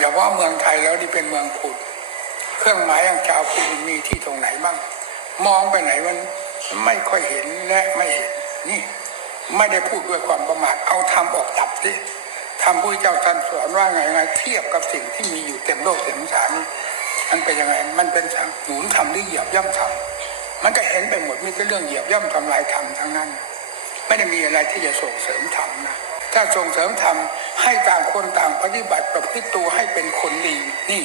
เฉพาะเมืองไทยแล้วนี่เป็นเมืองพุทธเครื่องหมายของชาวพุทธมีที่ตรงไหนบ้าง มองไปไหนมันไม่ค่อยเห็นและไม่เห็นนี่ ไม่ได้พูดด้วยความประมาทเอาทำออกจับสิทำผู้เจ้าท่านสอนว่าไงไงเทียบกับสิ่งที่มีอยู่เต็มโลกเต็มสารนี้มันเป็นยังไง มันเป็นสังหนุนทำหรือเหยียบย่ำทำมันก็เห็นไปหมดมีแต่เรื่องเหยียบย่ำทำลายธรรมทั้งนั้น ไม่ได้มีอะไรที่จะส่งเสริมธรรมนะถ้าส่งเสริมธรรม ให้ต่างคนต่างปฏิบัติประพฤติตัวให้เป็นคนดีนี่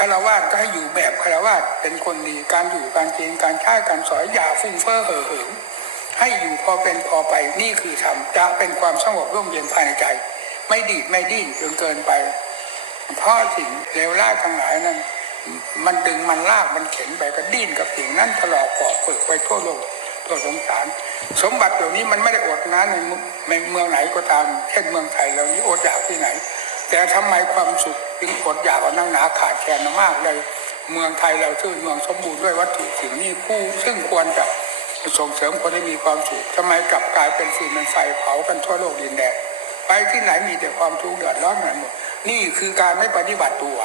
คารวะก็ให้อยู่แบบคารวะเป็นคนดีการอยู่การกินการใช้การสอยอย่าฟุ้งเฟ้อเห่อเหิมให้อยู่พอเป็นพอไปนี่คือธรรมจะเป็นความสงบร่มเย็นภายในใจ ไม่ดีดไม่ดิ้นจนเกินไปเพราะสิ่งเลวร้ายทั้งหลายนั้น มันดึงมันลากมันเข็นไปก็ดิ้นกับสิ่งนั้นถลอกปอเปิดไปทั่วโลกทั่วสงสาร สมบัติเหล่านี้มันไม่ได้อด นะในเมืองไหนก็ตามเช่นเมืองไทยเรานี้อดอยากที่ไหน แต่ทำไมความสุขจึงอดอยากเอานั่งหนาขาดแคลนมากเลยเมืองไทยเราชื่อเมืองสมบูรณ์ด้วยวัตถุสิ่งนี้ผู้ซึ่งควรจะส่งเสริมคนให้มีความสุขทำไมกลับกลายเป็นฟืนเป็นไฟเผากันทั่วโลกดินแดนไปที่ไหนมีแต่ความทุกข์เดือดร้อนกันหมดนี่คือการไม่ปฏิบัติตัว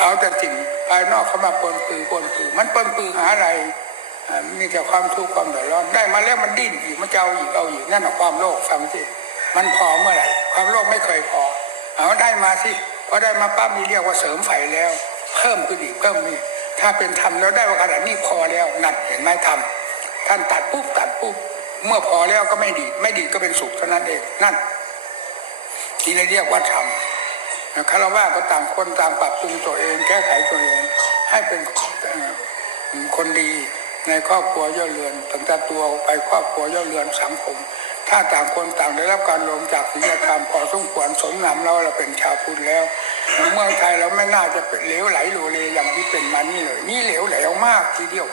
เอาแต่สิ่งภายนอกเข้ามาปนปือปนปือมันปนปือหาอะไร มีแต่ความทุกข์ความเดือดร้อนได้มาแล้วมันดิ้นอีกมันจะเอาอีกเอาอีกนั่นแหะความโลภฟังสิมันพอเมื่อไหร่ความโลภไม่เคยพอเอาได้มาสิพอได้มาปั๊บมีเรียกว่าเสริมไฟแล้ว เพิ่มขึ้นอีกเพิ่มอีกถ้าเป็นธรรมแล้วได้ว่าขนาดนี้พอแล้วนั่นเห็นไหมธรรมท่านตัดปุ๊บตัดปุ๊บเมื่อพอแล้วก็ไม่ดี ไม่ดีก็เป็นสุขเท่านั้นเองนั่นที่เราเรียกว่าธรรมคารวะก็ต่างคนต่างปรับปรุงตัวเอง แก้ไขตัวเอง ให้เป็นคนดี ในครอบครัวย่อเรือนตั้งแต่ตัวไปครอบครัวย่อเรือนสังคม ถ้าต่างคนต่างได้รับการลงจากศีลธรรมพอสมควรสมนามเราเราเป็นชาวพุทธแล้วเมืองไทยเราไม่น่าจะเป็นเหลวไหลโลเลอย่างที่เป็นมานี่เลย นี่เหลวไหลมากทีเดียว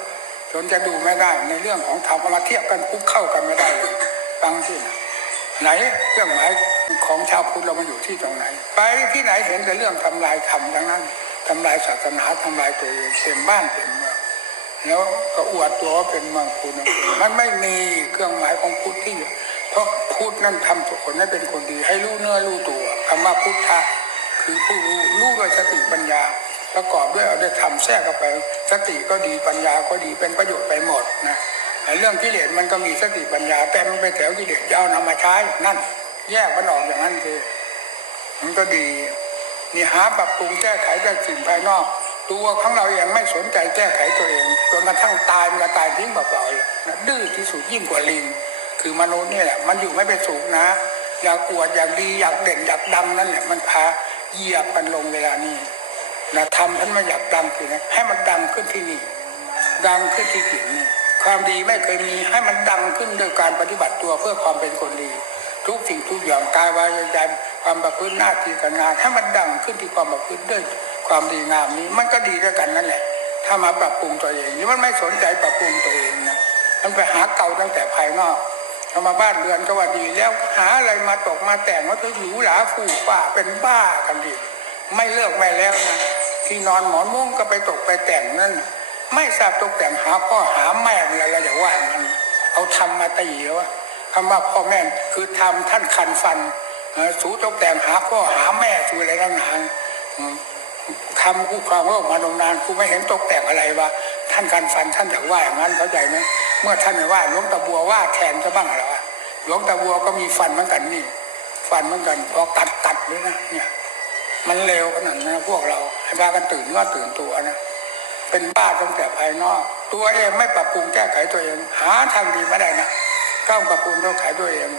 จนจะดูไม่ได้ในเรื่องของธรรมมาเทียบกันปุ๊บเข้ากันไม่ได้เลยฟังสินะไหนเครื่องหมายของชาวพุทธเรามันอยู่ที่ตรงไหน ไปที่ไหนเห็นแต่เรื่องทำลายธรรมทั้งนั้นทำลายศาสนาทำลายตัวเองเต็มบ้านเต็มเมือง แล้วก็อวดตัวว่าเป็นเมืองพุทธมันไม่มีเครื่องหมายของพุทธที่เพราะพุทธนั่นทำทุกคนให้เป็นคนดี ให้รู้เนื้อรู้ตัวคำว่าพุทธะคือผู้รู้รู้ด้วยสติปัญญา ประกอบด้วยเอาด้วยธรรมแทรกเข้าไป สติก็ดีปัญญาก็ดีเป็นประโยชน์ไปหมดนะเรื่องกิเลสมันก็มีสติปัญญา แต่มันไปแถวกิเลสยาวนำมาใช้นั่น แยกมันออกอย่างนั้นคือมันก็ดีนี่หาปรับปรุงแก้ไขแต่สิ่งภายนอก ตัวของเราเองไม่สนใจแก้ไขตัวเองจนกระทั่งตายมันก็ตายทิ้งเปล่าๆเลยนะดื้อที่สุดยิ่งกว่าลิง คือมนุษย์นี่แหละมันอยู่ไม่เป็นสุขนะ อยากอวดอยากดีอยากเด่นอยากดังนั่นแหละมันพาเหยียบมันลงเวลานี้นะทำท่านไม่อยากดังคือนะให้มันดังขึ้นที่นี่ ดังขึ้นที่จิตนี่ความดีไม่เคยมีให้มันดังขึ้นโดยการปฏิบัติตัวเพื่อความเป็นคนดี ทุกสิ่งทุกอย่างกายวาจาใจความประพฤติหน้าที่การงานให้มันดังขึ้นที่ความประพฤติด้วย ความดีงามนี้ มันก็ดีด้วยกันนั่นแหละ ถ้ามาปรับปรุงตัวเองนี่มันไม่สนใจปรับปรุงตัวเองนะมันไปหาเก่าตั้งแต่ภายนอกทำมาบ้านเรือนก็ว่าดีแล้วหาอะไรมาตกมาแต่งว่าเธอหรูหราฟูฟ้าเป็นบ้ากันดิไม่เลิกไม่แล้วนะที่นอนหมอนมุ้งก็ไปตกไปแต่งนั่นไม่ทราบตกแต่งหาพ่อหาแม่อะไรเรอย่างว่ามันเอาทำมาตีแล้ววะคำว่าพ่อแม่คือทำท่านคันฟันสูตกแต่งหาพ่อหาแม่คืออะไรต่างนานอืม ทำคู่ความโลกมานมนานกูไม่เห็นตกแต่งอะไรวะท่านคันฟันท่านอยากว่าอย่างนั้นเข้าใจไหมเมื่อท่านไม่ว่าหลวงตาบัวว่าแทนจะบ้างเหรอวะหลวงตาบัวก็มีฟันเหมือนกันนี่ ฟันเหมือนกันพอกัดกัดเลยนะเนี่ย มันเร็วขนาดนั้นพวกเราให้พากันตื่นก็ตื่นตัวนะเป็นบ้าตั้งแต่ภายนอก ตัวเองไม่ปรับปรุงแก้ไขตัวเอง หาทางดีไม่ได้นะก้าวปรับปรุงแก้ไขตัวเอง